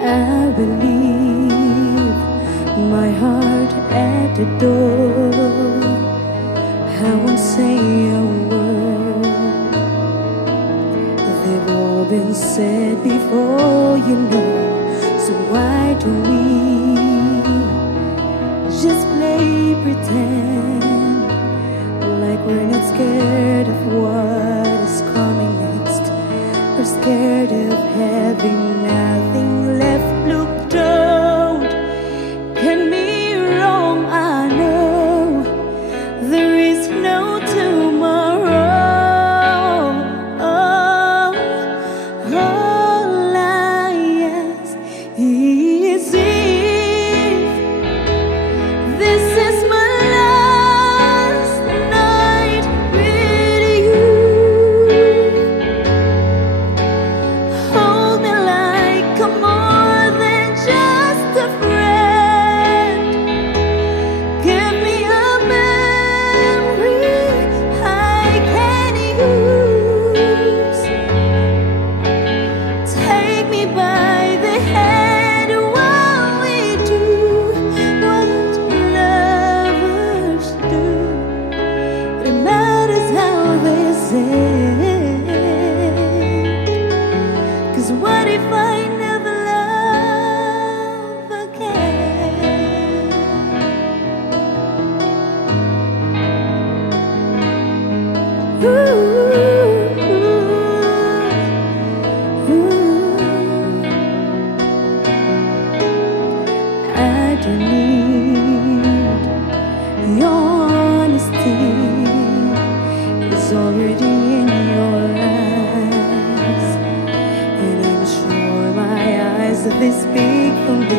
I will leave my heart at the door. I won't say a word. They've all been said before, you know. So why don't we just play pretend, like we're not scared of what is coming next. We're scared of having nothing left. Look, don't get me wrong, I know there is no tomorrow. All I ask is if this is my last night with you. Hold me like I'm more than just a friend. Give me a memory I can use. Take me by the hand while we do what lovers do. It matters how this ends. 'Cause what if I never love again? I don't need your honesty. It's already in your eyes, and I'm sure my eyes they speak for me.